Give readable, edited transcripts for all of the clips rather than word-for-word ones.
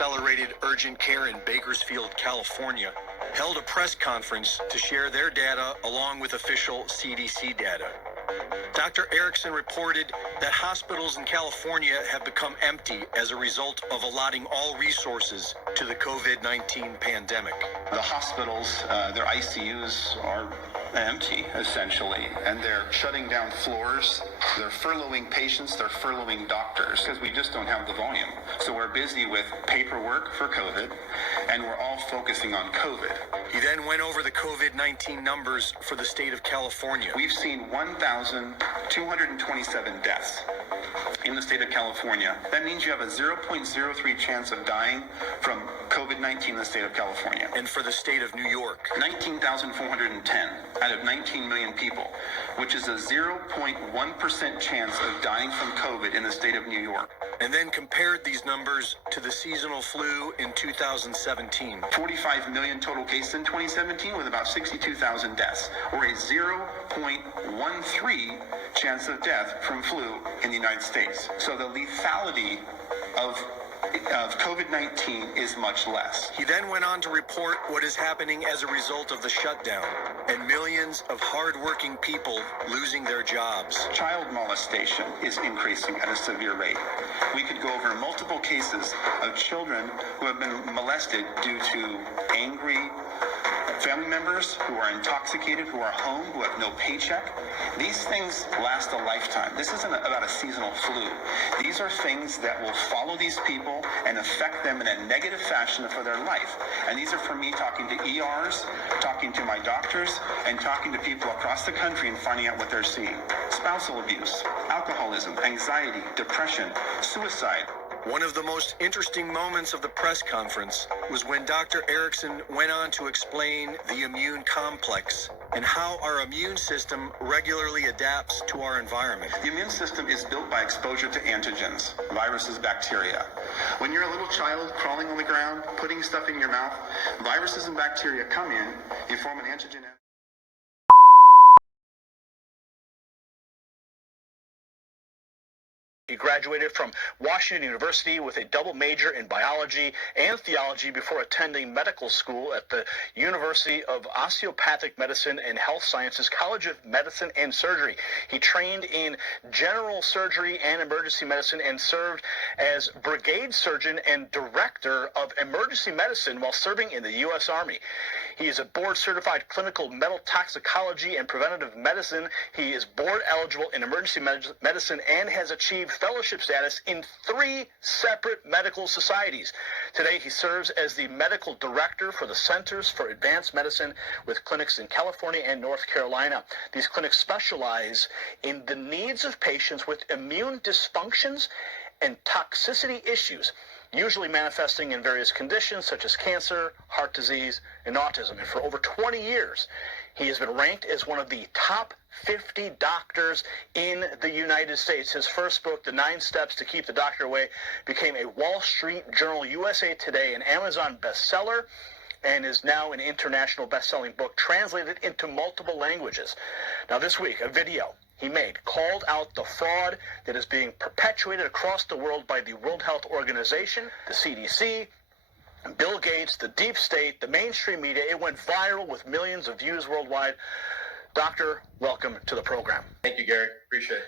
Accelerated Urgent Care in Bakersfield, California, held a press conference to share their data along with official CDC data. Dr. Erickson reported that hospitals in California have become empty as a result of allotting all resources to the COVID-19 pandemic. The hospitals, their ICUs are empty, essentially, and they're shutting down floors. They're furloughing patients, they're furloughing doctors, because we just don't have the volume. So we're busy with paperwork for COVID, and we're all focusing on COVID. He then went over the COVID-19 numbers for the state of California. We've seen 1,227 deaths in the state of California. That means you have a 0.03 chance of dying from COVID-19 in the state of California. And for the state of New York, 19,410 out of 19 million people, which is a 0.1% chance of dying from COVID in the state of New York. And then compared these numbers to the seasonal flu in 2017. 45 million total cases in 2017 with about 62,000 deaths, or a 0.13 chance of death from flu in the United States. So the lethality of COVID-19 is much less. He then went on to report what is happening as a result of the shutdown and millions of hardworking people losing their jobs. Child molestation is increasing at a severe rate. We could go over multiple cases of children who have been molested due to angry family members who are intoxicated, who are home, who have no paycheck. These things last a lifetime. This isn't about a seasonal flu. These are things that will follow these people and affect them in a negative fashion for their life. And these are from me talking to ERs, talking to my doctors, and talking to people across the country and finding out what they're seeing. Spousal abuse, alcoholism, anxiety, depression, suicide. One of the most interesting moments of the press conference was when Dr. Erickson went on to explain the immune complex and how our immune system regularly adapts to our environment. The immune system is built by exposure to antigens, viruses, bacteria. When you're a little child crawling on the ground, putting stuff in your mouth, viruses and bacteria come in, you form an antigen. He graduated from Washington University with a double major in biology and theology before attending medical school at the University of Osteopathic Medicine and Health Sciences College of Medicine and Surgery. He trained in general surgery and emergency medicine and served as brigade surgeon and director of emergency medicine while serving in the U.S. Army. He is a board-certified clinical mental toxicology and preventative medicine. He is board eligible in emergency medicine and has achieved fellowship status in 3 separate medical societies. Today, he serves as the medical director for the Centers for Advanced Medicine with clinics in California and North Carolina. These clinics specialize in the needs of patients with immune dysfunctions and toxicity issues, usually manifesting in various conditions such as cancer, heart disease, and autism. And for over 20 years, he has been ranked as one of the top 50 doctors in the United States. His first book, The 9 Steps to Keep the Doctor Away, became a Wall Street Journal, USA Today, and Amazon bestseller, and is now an international best-selling book translated into multiple languages. Now this week, a video he made called out the fraud that is being perpetuated across the world by the World Health Organization, the CDC, Bill Gates, the deep state, the mainstream media. It went viral with millions of views worldwide. Doctor, welcome to the program. Thank you, Gary. Appreciate it.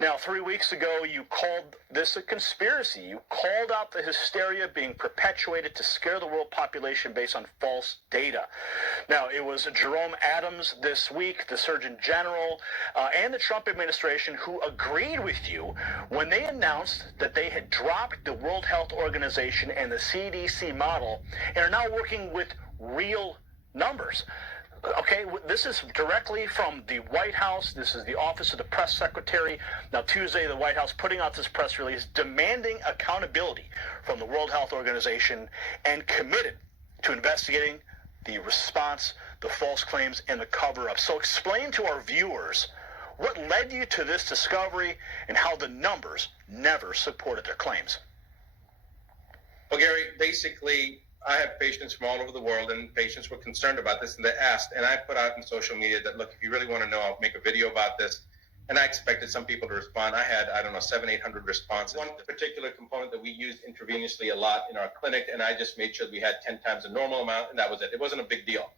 Now, 3 weeks ago, you called this a conspiracy. You called out the hysteria being perpetuated to scare the world population based on false data. Now, it was Jerome Adams this week, the Surgeon General, and the Trump administration who agreed with you when they announced that they had dropped the World Health Organization and the CDC model and are now working with real numbers. Okay, this is directly from the White House. This is the Office of the Press Secretary. Now, Tuesday, the White House putting out this press release demanding accountability from the World Health Organization and committed to investigating the response, the false claims, and the cover-up. So explain to our viewers what led you to this discovery and how the numbers never supported their claims. Well, Gary, basically, I have patients from all over the world, and patients were concerned about this, and they asked, and I put out in social media that, look, if you really want to know, I'll make a video about this. and I expected some people to respond. I had, 700-800 responses. One particular component that we used intravenously a lot in our clinic, and I just made sure we had 10 times the normal amount, and that was it. It wasn't a big deal.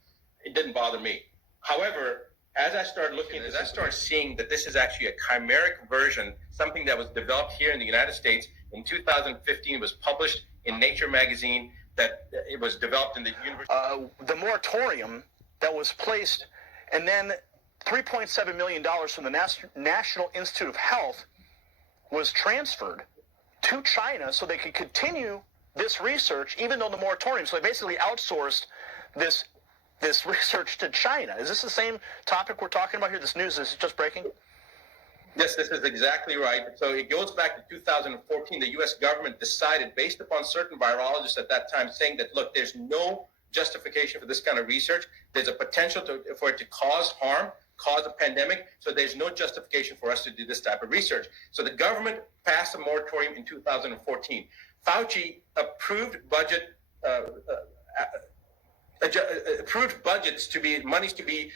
It didn't bother me. However, as I started looking at this, I started seeing that this is actually a chimeric version, something that was developed here in the United States. In 2015, it was published in Nature magazine, that it was developed in the university. The moratorium that was placed, and then $3.7 million from the National Institute of Health was transferred to China so they could continue this research, even though the moratorium. So they basically outsourced this research to China. Is this the same topic we're talking about here? This news is just breaking? Yes, this is exactly right. So it goes back to 2014. The U.S. government decided, based upon certain virologists at that time, saying that, look, there's no justification for this kind of research. There's a potential for it to cause harm, cause a pandemic. So there's no justification for us to do this type of research. So the government passed a moratorium in 2014. Fauci approved budgets to be monies to be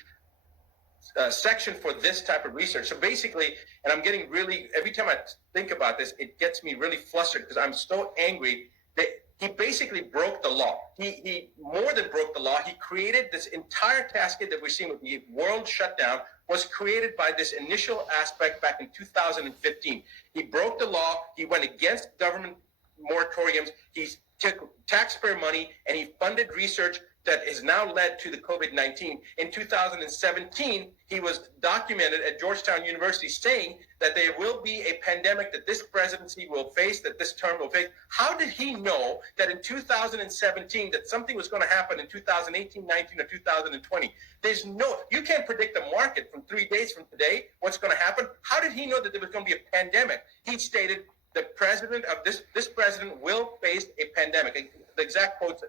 section for this type of research. So basically, and I'm getting really, every time I think about this, it gets me really flustered because I'm so angry that he basically broke the law. He more than broke the law. He created this entire cascade that we're seeing with the world shutdown was created by this initial aspect back in 2015. He broke the law. He went against government moratoriums. He took taxpayer money and he funded research that has now led to the COVID-19. In 2017, he was documented at Georgetown University saying that there will be a pandemic that this presidency will face, that this term will face. How did he know that in 2017 that something was going to happen in 2018, 19, or 2020? You can't predict the market from 3 days from today, what's going to happen. How did he know that there was going to be a pandemic? He stated the president of this president will face a pandemic. The exact quotes,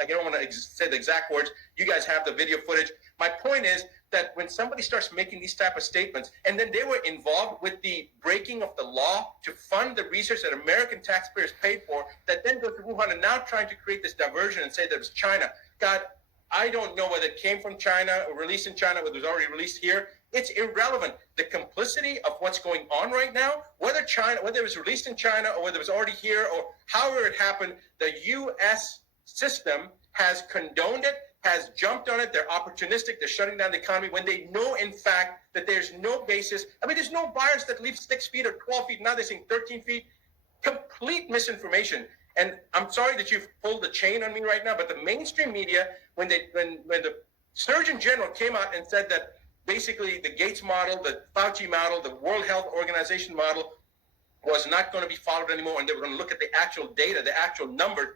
I don't want to say the exact words. You guys have the video footage. My point is that when somebody starts making these type of statements, and then they were involved with the breaking of the law to fund the research that American taxpayers paid for, that then goes to Wuhan and now trying to create this diversion and say that it was China. God, I don't know whether it came from China or released in China, whether it was already released here. It's irrelevant. The complicity of what's going on right now, whether it was released in China or whether it was already here or however it happened, the U.S. system has condoned it, has jumped on it. They're opportunistic. They're shutting down the economy when they know, in fact, that there's no basis. I mean, there's no virus that leaves 6 feet or 12 feet. Now they're saying 13 feet. Complete misinformation. And I'm sorry that you've pulled the chain on me right now, but the mainstream media, when the Surgeon General came out and said that basically the Gates model, the Fauci model, the World Health Organization model was not going to be followed anymore, and they were going to look at the actual data, the actual numbers.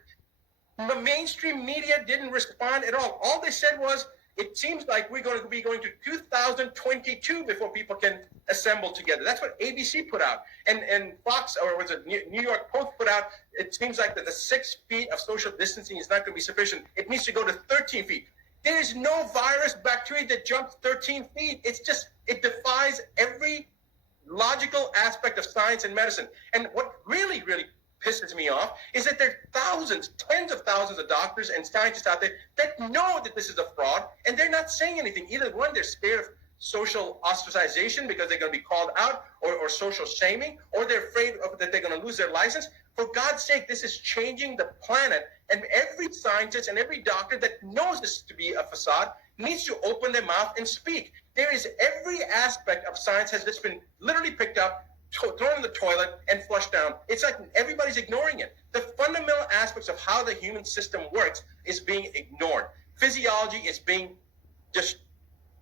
The mainstream media didn't respond at all. All they said was, it seems like we're going to be going to 2022 before people can assemble together. That's what ABC put out. And Fox, or was it New York Post put out, it seems like that the 6 feet of social distancing is not going to be sufficient. It needs to go to 13 feet. There is no virus, bacteria that jumps 13 feet. It defies every logical aspect of science and medicine. And what really, really pisses me off is that there are thousands, tens of thousands of doctors and scientists out there that know that this is a fraud, and they're not saying anything. Either one, they're scared of social ostracization because they're going to be called out, or social shaming, or they're afraid that they're going to lose their license. For God's sake, this is changing the planet, and every scientist and every doctor that knows this to be a facade needs to open their mouth and speak. There is every aspect of science has just been literally picked up, thrown in the toilet, and flushed down. It's like everybody's ignoring it. The fundamental aspects of how the human system works is being ignored. Physiology is being just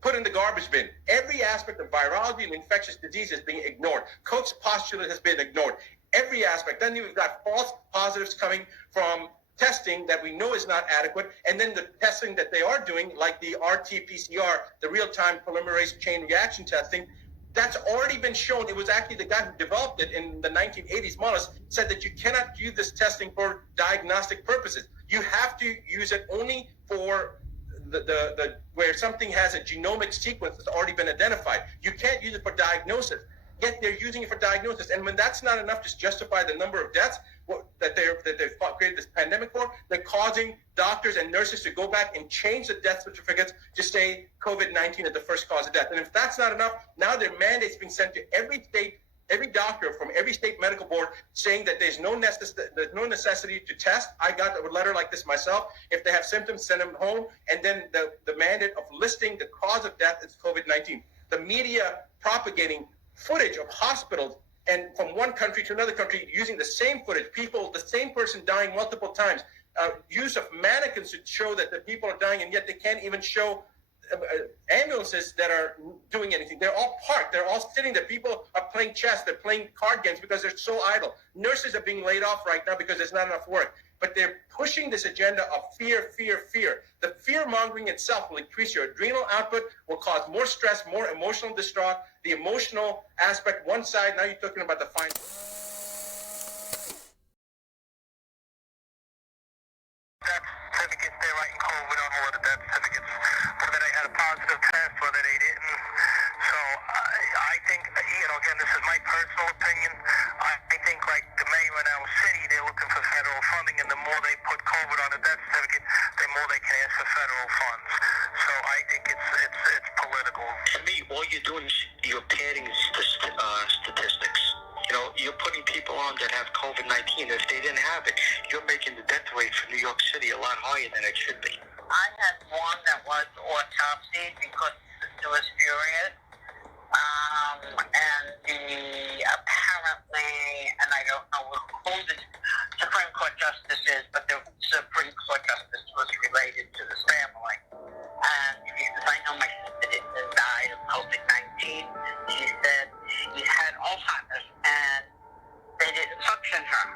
put in the garbage bin. Every aspect of virology and infectious disease is being ignored. Koch's postulate has been ignored. Every aspect. Then you've got false positives coming from testing that we know is not adequate, and then the testing that they are doing, like the RT-PCR, the real-time polymerase chain reaction testing, that's already been shown. It was actually the guy who developed it in the 1980s, Mullis, said that you cannot use this testing for diagnostic purposes. You have to use it only for the where something has a genomic sequence that's already been identified. You can't use it for diagnosis. yet they're using it for diagnosis. And when that's not enough to justify the number of deaths that they've created this pandemic for, they're causing doctors and nurses to go back and change the death certificates to say COVID-19 is the first cause of death. And if that's not enough, now there are mandates being sent to every state, every doctor from every state medical board saying that there's no necessity to test. I got a letter like this myself. If they have symptoms, send them home. And then the mandate of listing the cause of death is COVID-19. The media propagating footage of hospitals and from one country to another country using the same footage, the same person dying multiple times, use of mannequins to show that the people are dying, and yet they can't even show ambulances that are doing anything. They're all parked. They're all sitting there. People are playing chess. They're playing card games because they're so idle. Nurses are being laid off right now because there's not enough work. But they're pushing this agenda of fear, fear, fear. The fear-mongering itself will increase your adrenal output, will cause more stress, more emotional distraught. The emotional aspect, one side, now you're talking about the fine. Certificates they're writing COVID on all of the death certificates, whether they had a positive test, whether they didn't. So I think, again, this is my personal opinion. I think like the mayor in our city, they're looking for federal funding, and the more they put COVID on a death certificate, the more they can ask for federal funds. So I think it's political. To me, all you're doing is you're padding statistics. You're putting people on that have COVID-19. If they didn't have it, you're making the death rate for New York City a lot higher than it should be. I had one that was autopsied because it was furious. And apparently, and I don't know who the Supreme Court Justice is, but the Supreme Court Justice was related to this family. And because I know my sister died of COVID-19, she said she had Alzheimer's and they didn't suction her.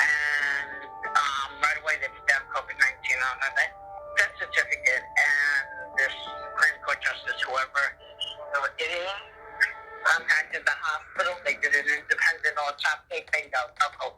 And right away they put down COVID-19 on her death certificate. And this Supreme Court Justice, whoever it is, contacted the hospital. They did an independent autopsy. Bingo, no COVID.